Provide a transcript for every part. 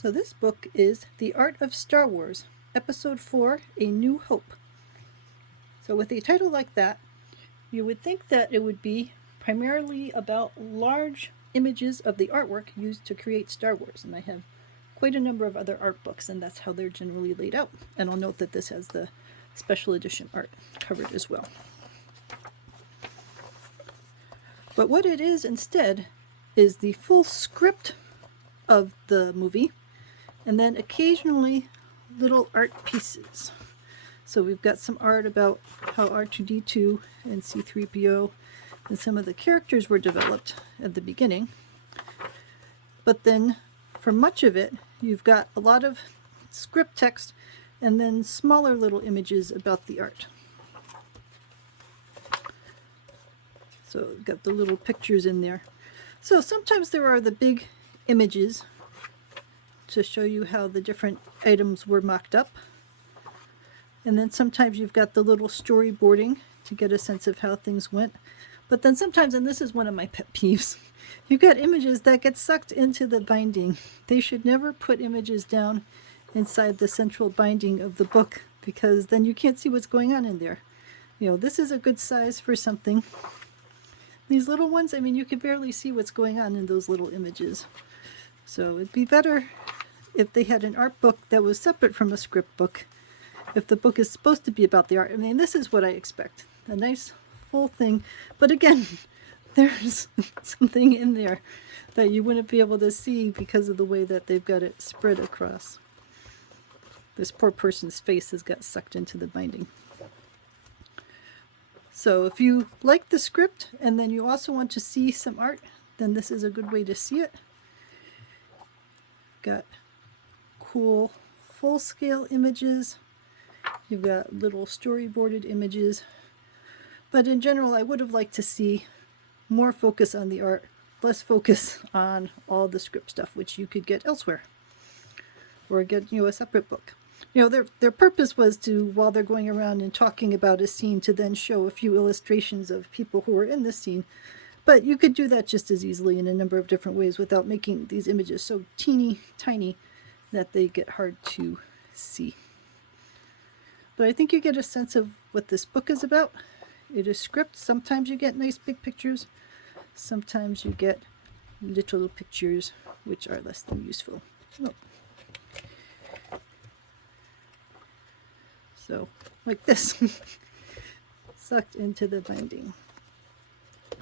So this book is The Art of Star Wars, Episode 4, A New Hope. So with a title like that, you would think that it would be primarily about large images of the artwork used to create Star Wars. And I have quite a number of other art books, and that's how they're generally laid out. And I'll note that this has the special edition art covered as well. But what it is instead is the full script of the movie, and then occasionally little art pieces. So we've got some art about how R2-D2 and C-3PO and some of the characters were developed at the beginning. But then for much of it, you've got a lot of script text and then smaller little images about the art. So we've got the little pictures in there. So sometimes there are the big images to show you how the different items were mocked up. And then sometimes you've got the little storyboarding to get a sense of how things went. But then sometimes, and this is one of my pet peeves, you've got images that get sucked into the binding. They should never put images down inside the central binding of the book, because then you can't see what's going on in there. You know, this is a good size for something. These little ones, I mean, you can barely see what's going on in those little images. So it'd be better if they had an art book that was separate from a script book. If the book is supposed to be about the art, I mean, this is what I expect. A nice full thing. But again, there's something in there that you wouldn't be able to see because of the way that they've got it spread across. This poor person's face has got sucked into the binding. So if you like the script and then you also want to see some art, then this is a good way to see it. Got cool full-scale images. You've got little storyboarded images. But in general, I would have liked to see more focus on the art, less focus on all the script stuff, which you could get elsewhere. Or get, a separate book. Their purpose was to, while they're going around and talking about a scene, to then show a few illustrations of people who were in the scene. But you could do that just as easily in a number of different ways without making these images so teeny tiny that they get hard to see. But I think you get a sense of what this book is about. It is script. Sometimes you get nice big pictures. Sometimes you get little pictures which are less than useful. Oh. So, like this. Sucked into the binding.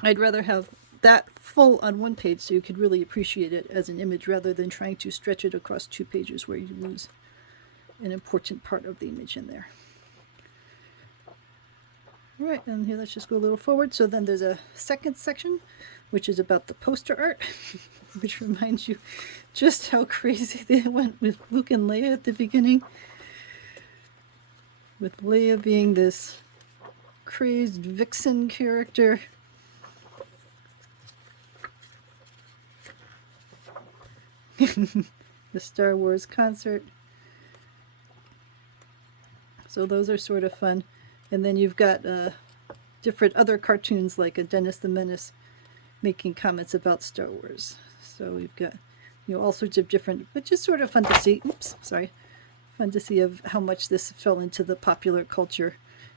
I'd rather have that full on one page so you could really appreciate it as an image rather than trying to stretch it across 2 pages where you lose an important part of the image in there. All right, and here let's just go a little forward. So then there's a second section, which is about the poster art, which reminds you just how crazy they went with Luke and Leia at the beginning. With Leia being this crazed vixen character. The Star Wars concert. So those are sort of fun. And then you've got different other cartoons like a Dennis the Menace making comments about Star Wars. So we've got all sorts of different, which is sort of fun to see. Fun to see of how much this fell into the popular culture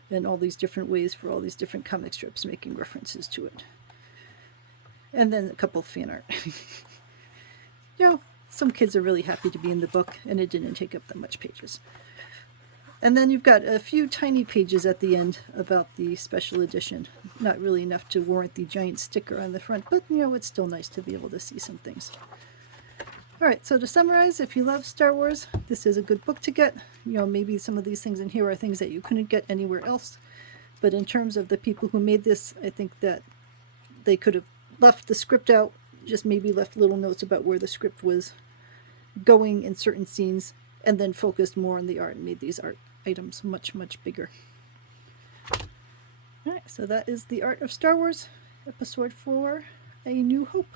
and all these different ways for all these different comic strips making references to it. And then a couple fan art. Some kids are really happy to be in the book, and it didn't take up that much pages. And then you've got a few tiny pages at the end about the special edition. Not really enough to warrant the giant sticker on the front, but it's still nice to be able to see some things. All right, so to summarize, if you love Star Wars, this is a good book to get. Maybe some of these things in here are things that you couldn't get anywhere else. But in terms of the people who made this, I think that they could have left the script out, just maybe left little notes about where the script was going in certain scenes, and then focused more on the art and made these art items much, much bigger. All right, so that is The Art of Star Wars, Episode 4, A New Hope.